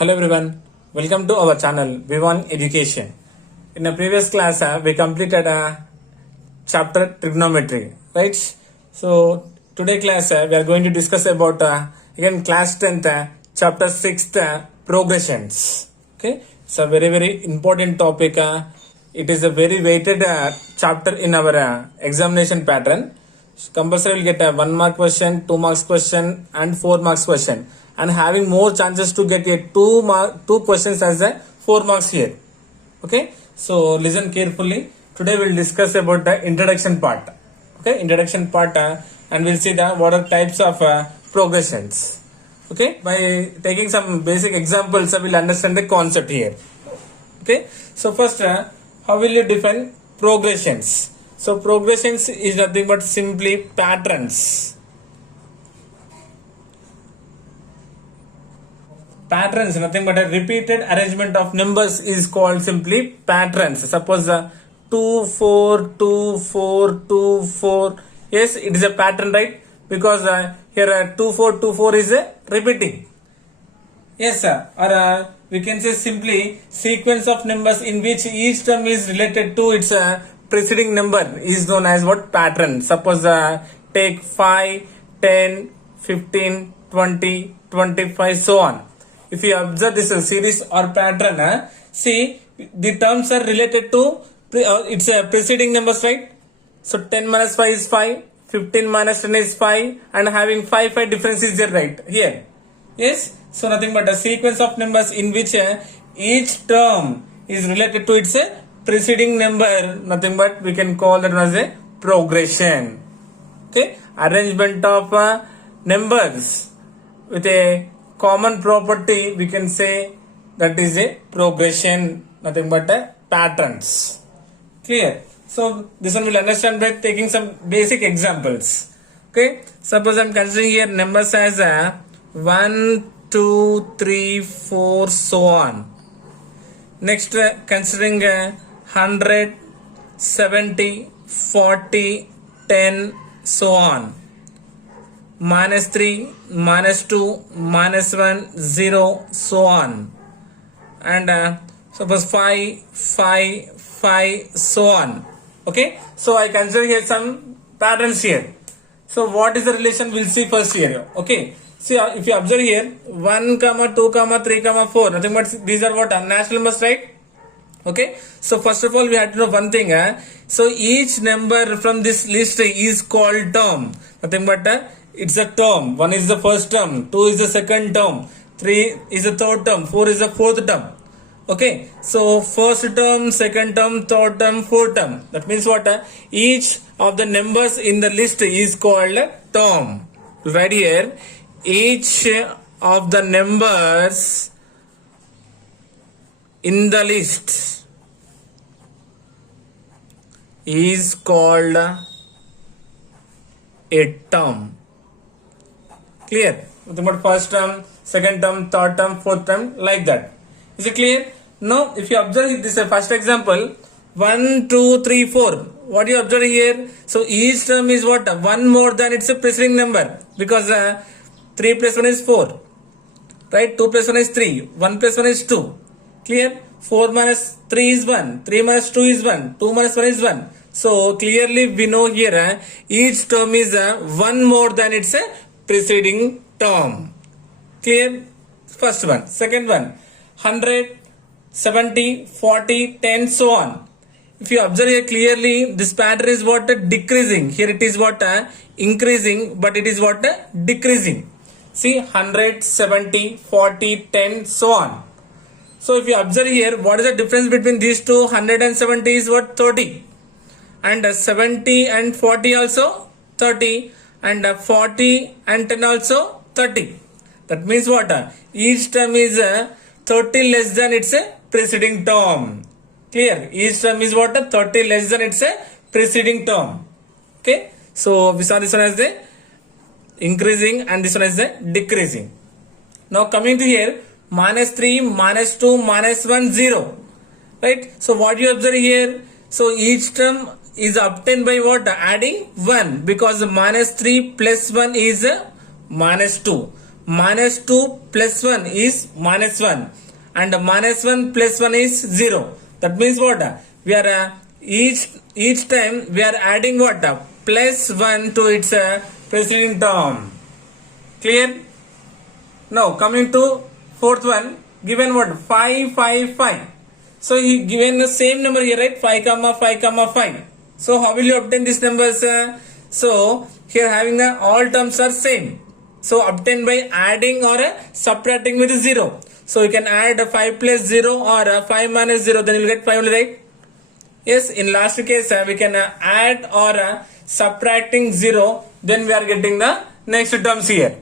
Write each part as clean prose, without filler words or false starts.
Hello everyone, welcome to our channel V1 Education. In the previous class, we completed a chapter trigonometry, right? So today class, we are going to discuss about again class 10th, chapter 6th, progressions. Okay, it's a very important topic. It is a very weighted chapter in our examination pattern. Compulsory will get a 1 mark question, 2 marks question and 4 marks question, and having more chances to get a 2 questions as a 4 marks here. Okay, so listen carefully. Today we'll discuss about the introduction part. Okay, introduction part, and we'll see the what are types of progressions. Okay, by taking some basic examples, we'll understand the concept here. Okay, so first, how will you define progressions? So progressions is nothing but simply patterns. Patterns, nothing but a repeated arrangement of numbers is called simply patterns. Suppose 2 4 2 4 2 4. Yes, it is a pattern, right? Because here 2 4 2 4 is repeating. Yes, sir. Or we can say simply sequence of numbers in which each term is related to its preceding number is known as what? Pattern. Suppose take 5, 10, 15, 20, 25, so on. If you observe this series or pattern, see the terms are related to its preceding numbers, right? So 10 minus 5 is 5, 15 minus 10 is 5, and having 5 difference is there, right? Here. Yes. So nothing but a sequence of numbers in which each term is related to its preceding number. Nothing but we can call that as a progression. Okay, arrangement of numbers with a common property, we can say that is a progression. Nothing but patterns. Clear? So this one will understand by taking some basic examples. Okay, suppose I am considering here numbers as 1, 2, 3, 4, so on. Next, considering 100, 70, 40, 10, so on. Minus 3, minus 2, minus 1, 0, so on. And suppose 5, 5, 5, so on. Okay, so I consider here some patterns here. So what is the relation? We'll see first here. Okay, see if you observe here 1, 2, 3, 4, nothing but these are what? Natural numbers, right? Okay, so first of all we have to know one thing. So each number from this list is called term. Nothing but it's a term. 1 is the first term, 2 is the second term, 3 is the third term, 4 is the fourth term. Okay, so first term, second term, third term, fourth term. That means what? Each of the numbers in the list is called a term. Right here, each of the numbers in the list is called a term. Clear? About first term, second term, third term, fourth term, like that. Is it clear? Now, if you observe this first example, 1, 2, 3, 4. What you observe here? So each term is what? 1 more than its preceding number, because 3 plus 1 is 4. Right? 2 plus 1 is 3. 1 plus 1 is 2. Clear? 4 minus 3 is 1. 3 minus 2 is 1. 2 minus 1 is 1. So clearly we know here each term is 1 more than its preceding term. Clear? First one. Second one, 100, 70, 40, 10, so on. If you observe here clearly, this pattern is what? Decreasing. Here it is what? Increasing, but it is what? Decreasing. See, 100, 70, 40, 10, so on. So if you observe here, what is the difference between these two? 100 and 70 is what? 30. And 70 and 40 also 30. And 40 and 10 also 30. That means what? Each term is 30 less than its preceding term. Clear? Each term is what? 30 less than its preceding term. Okay. So we saw this one as the increasing and this one as the decreasing. Now coming to here, minus 3, minus 2, minus 1, 0. Right? So what you observe here? So each term is obtained by what? Adding 1, because minus 3 plus 1 is minus 2. minus 2 plus 1 is minus 1 and minus 1 plus 1 is 0. That means what? We are each time we are adding what? Plus 1 to its preceding term. Clear? Now coming to fourth one, given what? 5, 5, 5. So he given the same number here, right? 5 comma 5 comma 5. So how will you obtain these numbers? So here having the all terms are same. So obtain by adding or subtracting with 0. So you can add 5 plus 0 or 5 minus 0, then you will get 5 only, right? Yes, in last case we can add or subtracting 0, then we are getting the next terms here.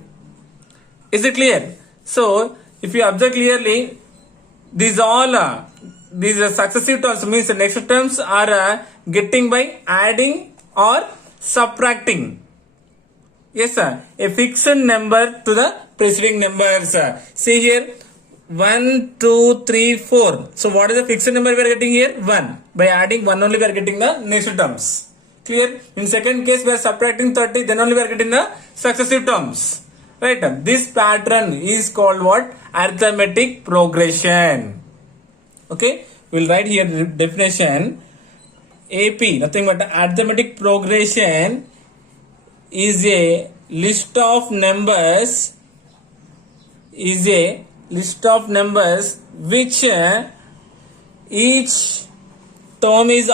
Is it clear? So if you observe clearly, these all these successive terms means the next terms are getting by adding or subtracting. Yes sir, a fixed number to the preceding numbers. See here, 1, 2, 3, 4. So what is the fixed number we are getting here? 1. By adding 1 only we are getting the next terms. Clear? In second case we are subtracting 30, then only we are getting the successive terms. Right? This pattern is called what? Arithmetic progression. Okay? We will write here the definition. AP, nothing but arithmetic progression is a list of numbers which each term is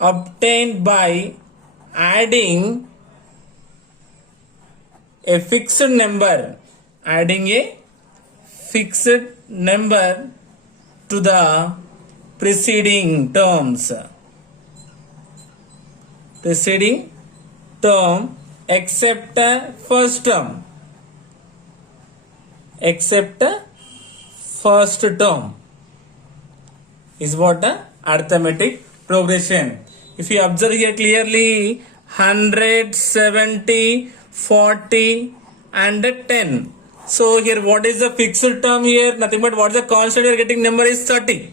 obtained by adding a fixed number to the preceding term except first term is what arithmetic progression. If you observe here clearly, 100, 70, 40 and 10. So here what is the fixed term here? Nothing but what is the constant we are getting, number is 30.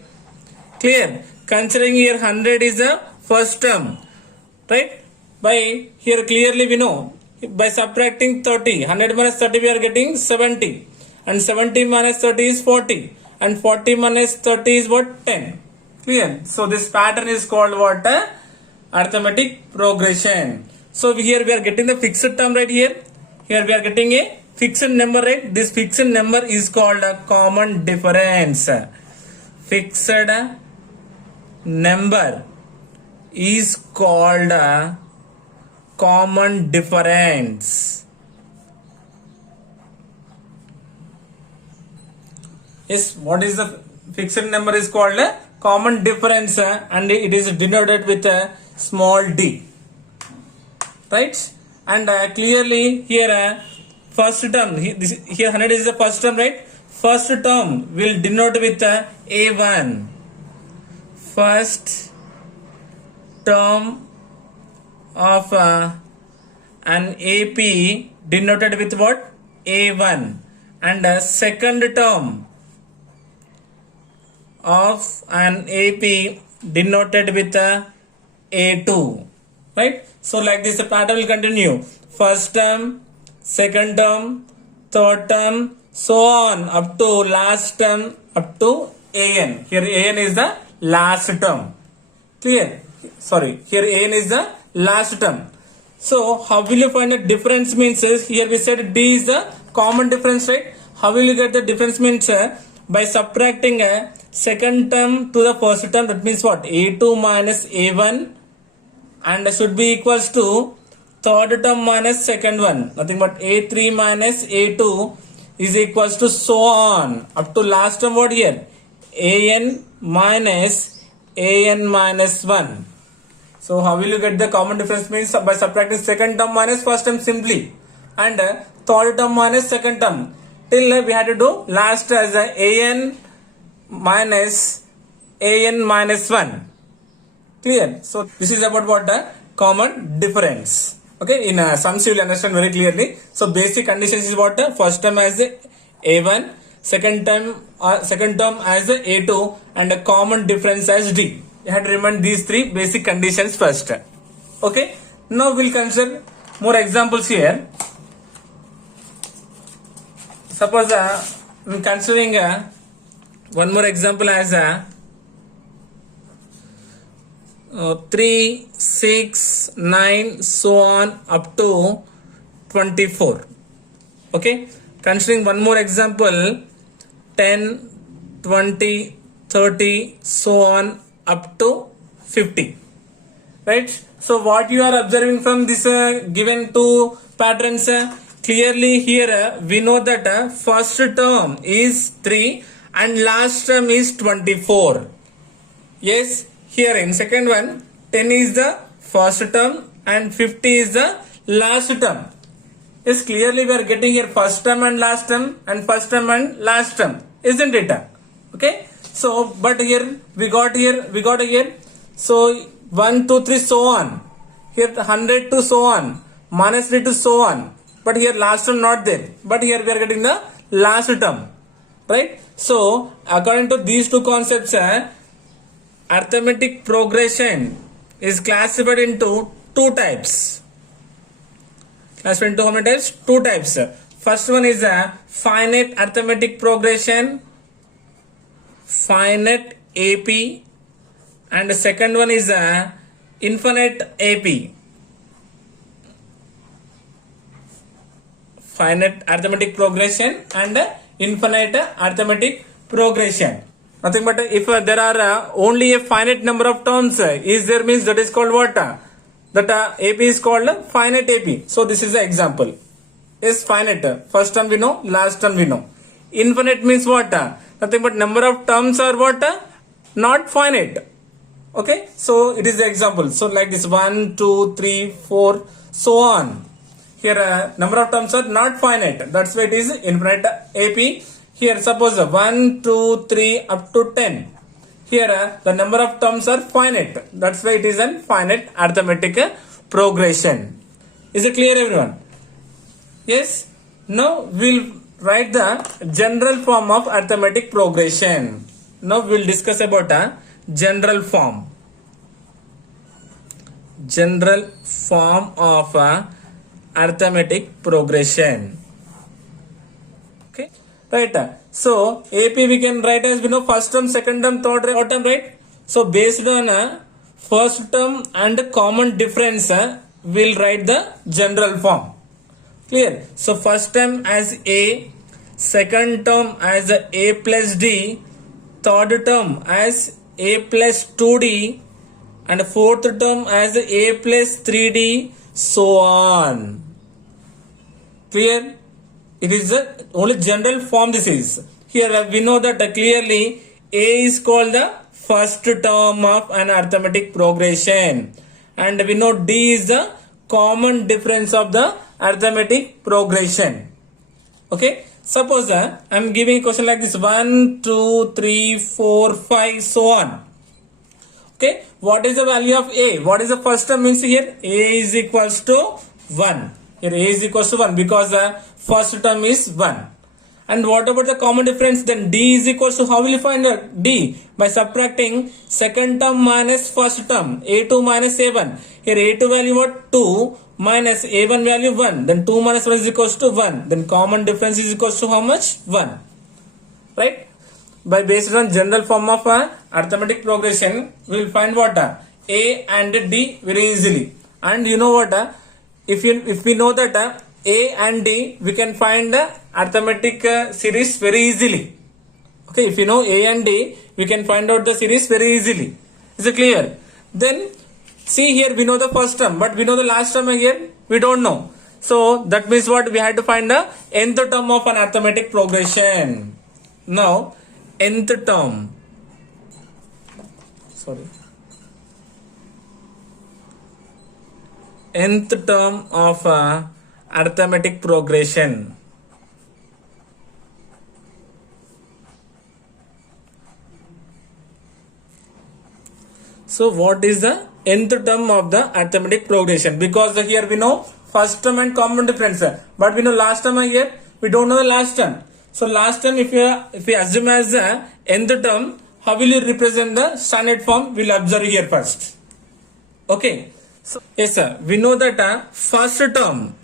Clear? Considering here 100 is the first term, right? By here clearly we know, by subtracting 30, 100 minus 30 we are getting 70, and 70 minus 30 is 40, and 40 minus 30 is what? 10. Clear? So this pattern is called what? Arithmetic progression. So here we are getting the fixed term right here. Here we are getting a fixed number, right? This fixed number is called a common difference. Fixed number is called a common difference. Yes, what is the fixed number is called a common difference, and it is denoted with a small d, right? And clearly here first term, here 100 is the first term, right? First term will denote with a1. First term of an AP denoted with what? A1. And second term of an AP denoted with A2. Right? So like this the pattern will continue. First term, second term, third term, so on up to last term, up to AN. Here AN is the last term. Clear? Sorry, here AN is the last term. So how will you find the difference? Means here we said D is the common difference, right? How will you get the difference? Means by subtracting a second term to the first term. That means what? A2 minus A1, and should be equals to third term minus second one. Nothing but A3 minus A2 is equals to so on up to last term. What here? AN minus 1. So how will you get the common difference? Means by subtracting second term minus first term simply, and third term minus second term. Till we had to do last as AN minus 1. Clear? So this is about what the common difference. Okay, in sums you will understand very clearly. So basic conditions is what? First term as A1, second term as A2, and a common difference as D. You have to remember these three basic conditions first. Okay, Now we'll consider more examples here. Suppose I'm considering one more example as 3, 6, 9, so on up to 24. Okay, considering one more example 10, 20, 30, so on up to 50. Right? So what you are observing from this given two patterns, clearly here we know that first term is 3 and last term is 24. Yes, here in second one 10 is the first term and 50 is the last term. Yes, clearly we are getting here first term and last term and first term and last term, isn't it? Okay, so but here we got here, so 1, 2, 3, so on. Here 100 to so on, minus 3 to so on. But here last term not there. But here we are getting the last term. Right? So according to these two concepts, arithmetic progression is classified into two types. Classified into how many types? Two types. First one is a finite arithmetic progression, finite AP. And the second one is infinite AP, finite arithmetic progression and infinite arithmetic progression. Nothing but if there are only a finite number of terms is there, means that is called what? That AP is called finite AP. So this is the example. Is finite. First term we know, last term we know. Infinite means what? Nothing but number of terms are what? Not finite. Okay, so it is the example. So like this 1, 2, 3, 4, so on. Here number of terms are not finite. That's why it is infinite AP. Here suppose 1, 2, 3 up to 10. Here the number of terms are finite. That's why it is an finite arithmetic progression. Is it clear, everyone? Yes. Now we'll write the general form of arithmetic progression. Now we'll discuss about a general form of arithmetic progression. Okay, right? So AP we can write as we know first term, second term, third term, right? So based on first term and common difference, we'll write the general form. Clear? So first term as A, second term as A plus D, third term as A plus 2D, and fourth term as A plus 3D, so on. Clear? It is the only general form this is. Here we know that clearly A is called the first term of an arithmetic progression, and we know D is the common difference of the arithmetic progression. Okay, suppose I am giving a question like this 1, 2, 3, 4, 5, so on. Okay, what is the value of A? What is the first term means here? A is equals to 1. Here A is equals to 1 because the first term is 1. And what about the common difference? Then D is equals to, how will you find D? By subtracting second term minus first term, A2 minus A1. Here A2 value what? 2 minus A1 value 1. Then 2 minus 1 is equals to 1. Then common difference is equals to how much? 1. Right? By based on general form of arithmetic progression, we will find what? A and D very easily. And you know what? If we know that A and D, we can find the arithmetic series very easily. Okay, if you know A and D, we can find out the series very easily. Is it clear? Then see here we know the first term, but we know the last term here we don't know. So that means what? We had to find the nth term of an arithmetic progression. Now nth term. Nth term of arithmetic progression. So what is the nth term of the arithmetic progression? Because here we know first term and common difference, but we know last term here we don't know the last term. So last term if we assume as the nth term, how will you represent the standard form? We'll observe here first. Okay. So yes sir, we know that first term,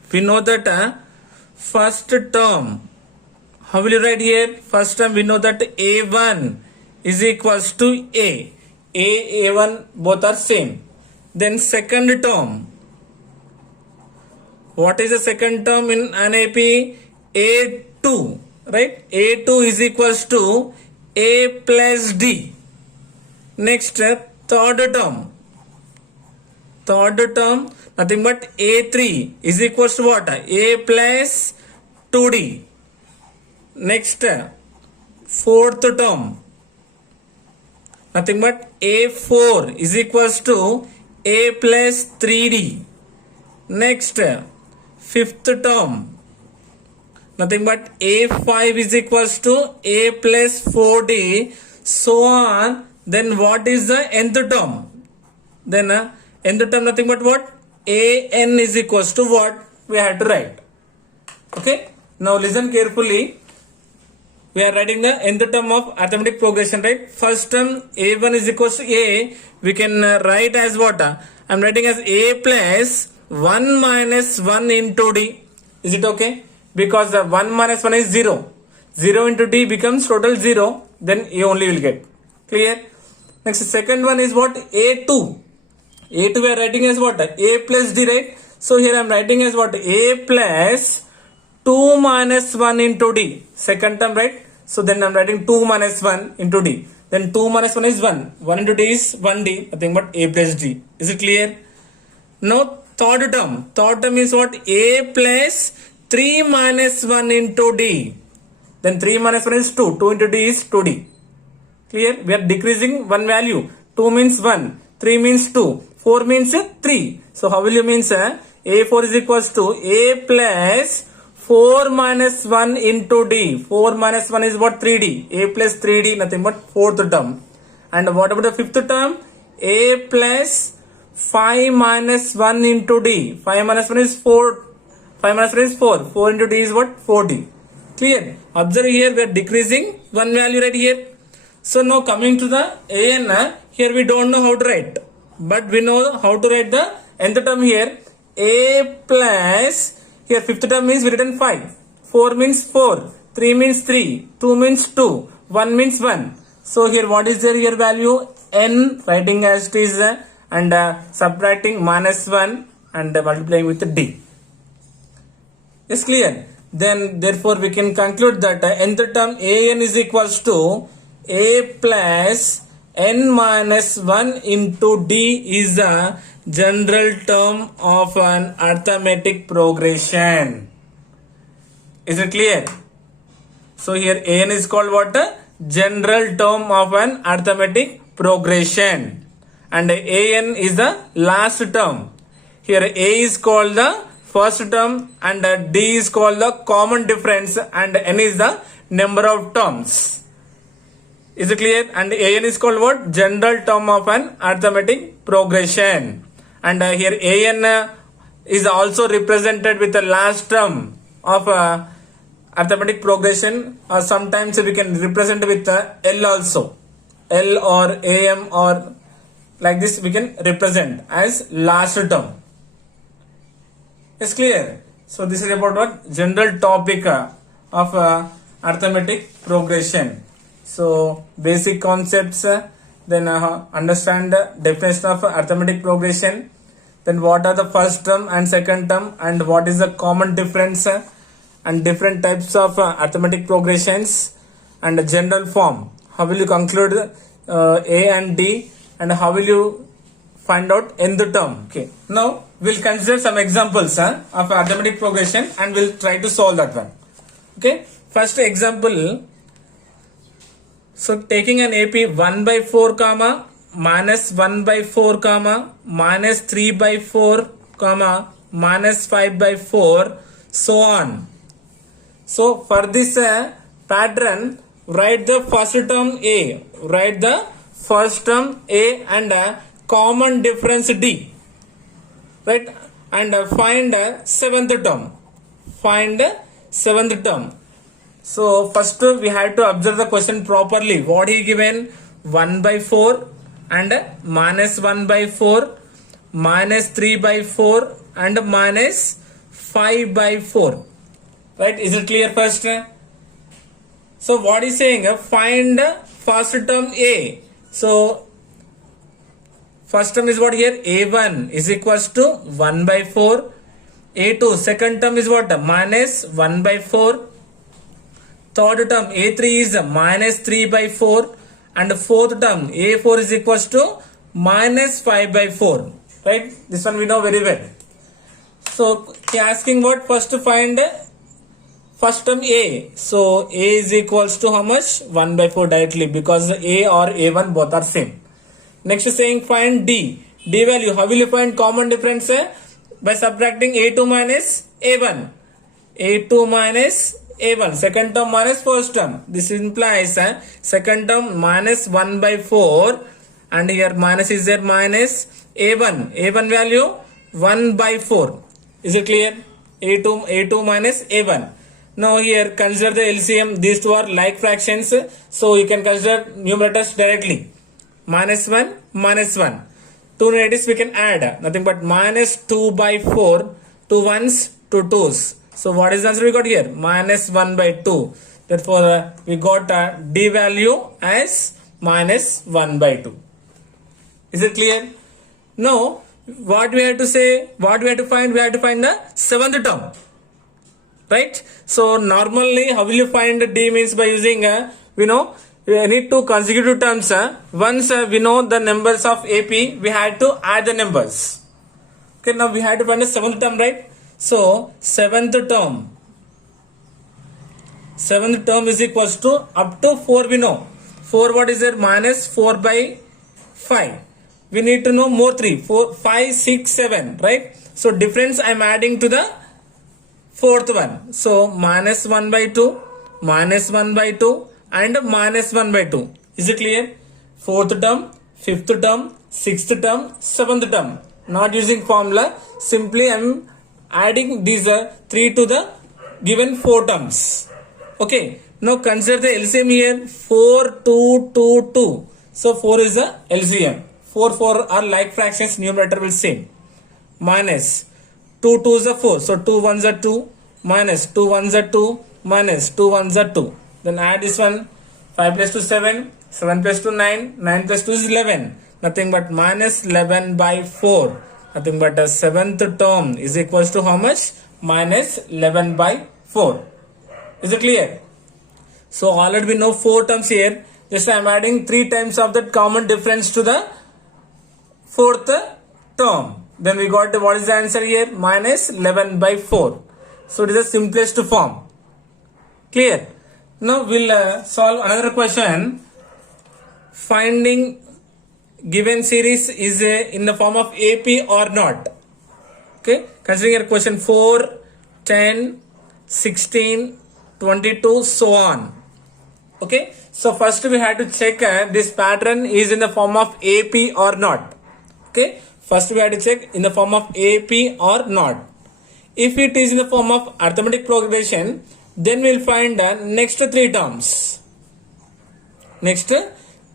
how will you write here? First term we know that a1 is equals to a1 both are same. Then second term, what is the second term in an AP? A2, right? A2 is equals to A plus D. Next, third term, nothing but A3 is equals to what? A plus 2D. Next, fourth term, nothing but A4 is equals to A plus 3D. Next, fifth term, nothing but A5 is equals to A plus 4D, so on. Then what is the nth term? Then nth term nothing but what? AN is equals to what? We have to write. Okay. Now listen carefully. We are writing the nth term of arithmetic progression, right? First term A1 is equals to A. We can write as what? I am writing as A plus 1 minus 1 into D. Is it okay? Because 1 minus 1 is 0. 0 into D becomes total 0. Then A only will get. Clear? Next, second one is what? A2. A2 we are writing as what? A plus D, right? So here I am writing as what? A plus 2 minus 1 into D. Second term, right? So then I am writing 2 minus 1 into D. Then 2 minus 1 is 1. 1 into D is 1D. Nothing but A plus D. Is it clear? Now third term. Third term is what? A plus 3 minus 1 into D. Then 3 minus 1 is 2. 2 into D is 2D. Clear? We are decreasing one value. 2 means 1. 3 means 2. 4 means 3. So how will you mean A4 is equals to A plus 4 minus 1 into D. 4 minus 1 is what? 3D. A plus 3D, nothing but fourth term. And what about the fifth term? A plus 5 minus 1 into D. 5 minus 1 is 4. 5 minus 1 is 4. 4 into D is what? 4D. Clear? Observe here we are decreasing one value right here. So now coming to the AN, here we don't know how to write. But we know how to write the nth term here. A plus, here fifth term means we written 5. 4 means 4. 3 means 3. 2 means 2. 1 means 1. So here what is their here value? N, writing as it is and subtracting minus 1 and multiplying with D. Is clear? Then therefore we can conclude that nth term AN is equals to A plus N minus 1 into D is the general term of an arithmetic progression. Is it clear? So here AN is called what? General term of an arithmetic progression. And AN is the last term. Here A is called the first term and D is called the common difference and N is the number of terms. Is it clear? And AN is called what? General term of an arithmetic progression. And here AN is also represented with the last term of arithmetic progression. Or sometimes we can represent with L also. L or AM or like this we can represent as last term. Is clear? So this is about what? General topic of arithmetic progression. So basic concepts, then understand the definition of arithmetic progression, then what are the first term and second term and what is the common difference and different types of arithmetic progressions and the general form. How will you conclude A and D and how will you find out nth term? Okay. Now we'll consider some examples of arithmetic progression and we'll try to solve that one. Okay. First example. So taking an AP 1 by 4 comma minus 1 by 4 comma minus 3 by 4 comma minus 5 by 4 so on. So for this pattern write the first term A, write the first term A and common difference D, right, and find seventh term. Find seventh term. So first we had to observe the question properly. What he given? 1 by 4 and minus 1 by 4 minus 3 by 4 and minus 5 by 4. Right? Is it clear first? So what is saying? Find first term A. So first term is what here? A1 is equals to 1 by 4. A2 second term is what? Minus 1 by 4. Third term A3 is minus 3 by 4. And fourth term A4 is equals to minus 5 by 4. Right? This one we know very well. So he asking what? First find first term A. So A is equals to how much? 1 by 4 directly, because A or A1 both are same. Next saying find D. D value. How will you find common difference? By subtracting A2 minus A1. A2 minus A1. Second term minus first term. This implies second term minus 1 by 4. And here minus is there, minus A1. A1 value 1 by 4. Is it clear? A2 minus A1. Now here consider the LCM. These two are like fractions. So you can consider numerators directly. Minus 1, minus 1. Two negatives we can add. Nothing but minus 2 by 4. 2 ones, 2 twos. So what is the answer we got here? Minus 1 by 2. Therefore we got D value as minus 1 by 2. Is it clear? Now what we have to say? What we have to find? We have to find the seventh term. Right? So normally how will you find D means by using we need two consecutive terms. Once we know the numbers of AP, we had to add the numbers. Okay, now we had to find the seventh term, right? So seventh term is equals to up to 4 we know. 4 what is there? Minus 4 by 5. We need to know more 3. 4, 5, 6, 7, right? So difference I am adding to the fourth one. So minus 1 by 2, minus 1 by 2 and minus 1 by 2. Is it clear? Fourth term, fifth term, sixth term, seventh term. Not using formula. Simply I am adding these 3 to the given 4 terms. Okay. Now consider the LCM here. 4, 2, 2, 2. So 4 is the LCM. 4 are like fractions. Numerator will same. Minus 2 2s are 4. So 2 1s are 2. Minus 2 1s are 2. Minus 2 1s are 2. Then add this one. 5 plus 2 7. 7 plus 2 9. 9 plus 2 is 11. Nothing but minus 11 by 4. Nothing but the seventh term is equals to how much? Minus 11 by 4. Is it clear? So already we know 4 terms here. Just I am adding 3 times of that common difference to the fourth term. Then we got what is the answer here? Minus 11 by 4. So it is the simplest form. Clear? Now we'll solve another question. Finding given series is in the form of AP or not. Okay? Considering your question 4, 10, 16, 22, so on. Okay? So first we have to check this pattern is in the form of AP or not. Okay? First we have to check in the form of AP or not. If it is in the form of arithmetic progression, then we'll find the next 3 terms. Next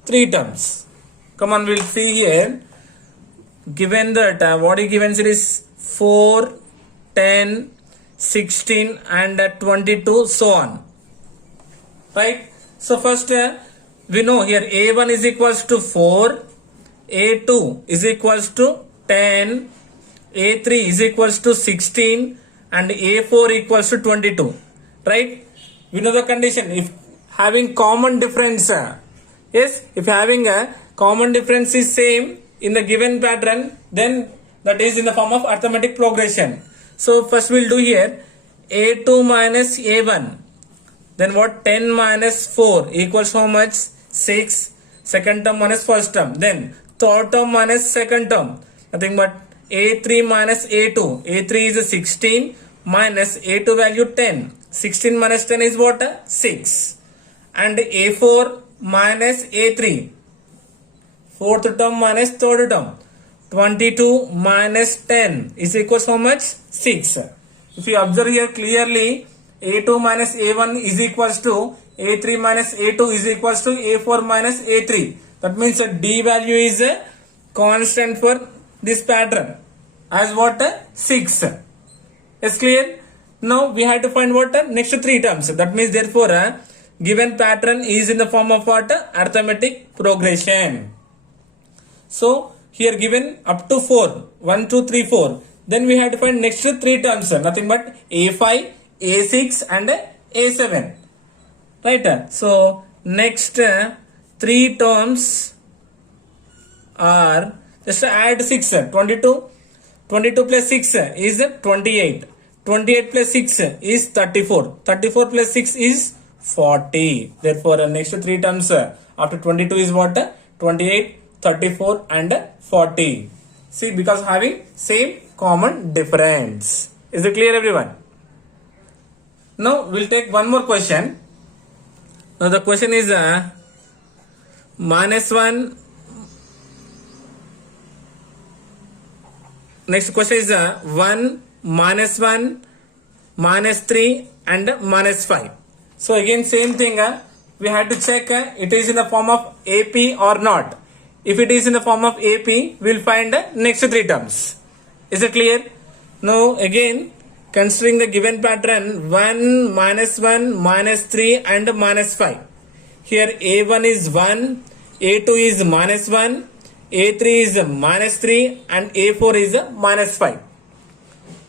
3 terms. Come on, we'll see here. Given that what is given series 4, 10, 16 and 22, so on. Right? So first we know here A1 is equals to 4, A2 is equals to 10, A3 is equals to 16 and A4 equals to 22. Right? We know the condition. If having common difference, yes, if having a common difference is same in the given pattern, then that is in the form of arithmetic progression. So first we'll do here A2 minus A1. Then what? 10 minus 4 equals how much? 6. Second term minus first term. Then third term minus second term. Nothing but A3 minus A2. A3 is 16 minus A2 value 10. 16 minus 10 is what? 6. And A4 minus A3. Fourth term minus third term. 22 minus 10 is equals how much? 6. If you observe here clearly, A2 minus A1 is equals to A3 minus A2 is equals to A4 minus A3. That means D value is a constant for this pattern as what? 6. Is clear? Now we have to find what? Next 3 terms. That means therefore given pattern is in the form of what? Arithmetic progression. So here given up to 4. 1, 2, 3, 4. Then we have to find next 3 terms. Nothing but A5, A6 and A7. Right? So next 3 terms are, just add 6. 22. 22 plus 6 is 28. 28 plus 6 is 34. 34 plus 6 is 40. Therefore, next 3 terms after 22 is what? 28, 34 and 40. See, because having same common difference. Is it clear, everyone? Now, we'll take one more question. Now, the question is minus 1. Next question is 1, minus 1, minus 3 and minus 5. So again same thing, we have to check it is in the form of AP or not. If it is in the form of AP, we will find next 3 terms. Is it clear? Now again considering the given pattern 1, minus 1, minus 3 and minus 5. Here A1 is 1, A2 is minus 1, A3 is minus 3 and A4 is minus 5.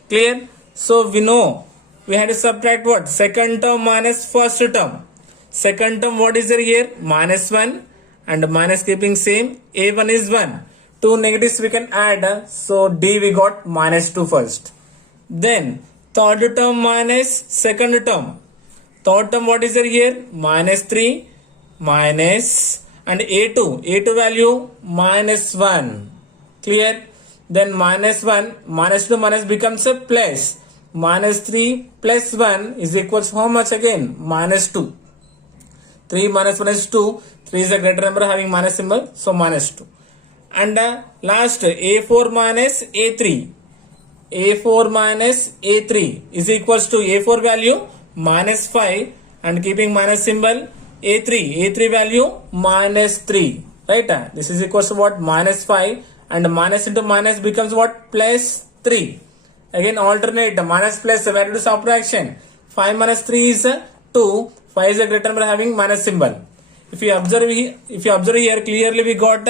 Clear? So we know we have to subtract what? Second term minus first term. Second term what is there here? Minus 1 and minus keeping same. A1 is 1. 2 negatives we can add. So D we got minus 2 first. Then third term minus second term. Third term what is there here? Minus 3 minus and A2 value minus 1. Clear? Then minus 1 minus 2 minus becomes a plus. Minus 3 plus 1 is equals to how much again? Minus 2. 3 minus 1 is 2. 3 is a greater number having minus symbol. So minus 2. And last A4 minus A3. A4 minus A3 is equals to A4 value minus 5 and keeping minus symbol A3 value minus 3. Right? This is equals to what? Minus 5 and minus into minus becomes what? Plus 3. Again alternate minus plus where to do subtraction. 5 minus 3 is 2. 5 is a greater number having minus symbol. If you observe here clearly we got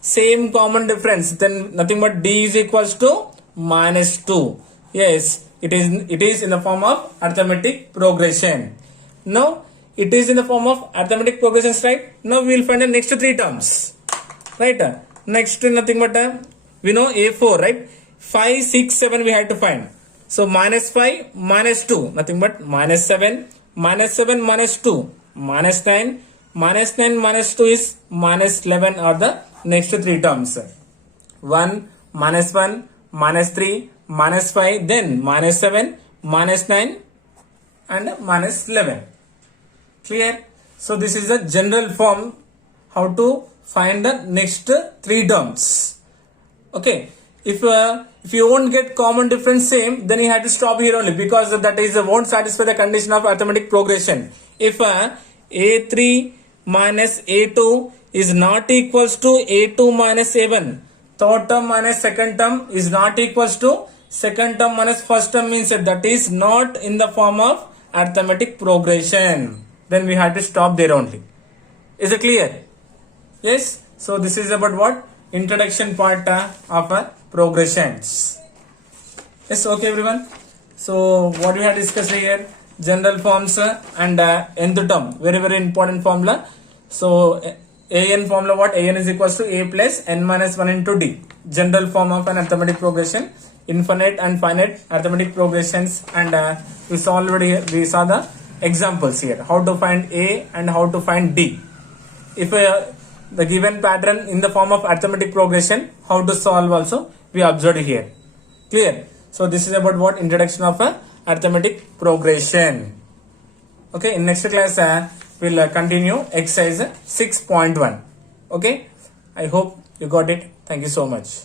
same common difference. Then nothing but D is equals to minus 2. Yes, it is in the form of arithmetic progression. Now it is in the form of arithmetic progressions, right? Now we will find the next 3 terms. Right? Next nothing but we know A4, right? 5, 6, 7 we had to find. So minus 5, minus 2, nothing but minus 7, minus 7, minus 2, minus 9, minus 9, minus 2 is minus 11 are the next 3 terms. 1, minus 1, minus 3, minus 5, then minus 7, minus 9 and minus 11. Clear? So this is the general form how to find the next 3 terms. Okay. If you won't get common difference same, then you have to stop here only because that is won't satisfy the condition of arithmetic progression. If A3 minus A2 is not equals to A2 minus A1, third term minus second term is not equals to second term minus first term, means that is not in the form of arithmetic progression. Then we have to stop there only. Is it clear? Yes. So this is about what? Introduction part of progressions. Yes, okay everyone. So what we have discussed here, general forms and nth term, very important formula. So an formula what? An is equals to a plus n minus 1 into d. General form of an arithmetic progression, infinite and finite arithmetic progressions, and we saw the examples here, how to find a and how to find d. If the given pattern in the form of arithmetic progression, how to solve also we observed here. Clear? So this is about what? Introduction of arithmetic progression. Okay, in next class we'll continue exercise 6.1. Okay, I hope you got it. Thank you so much.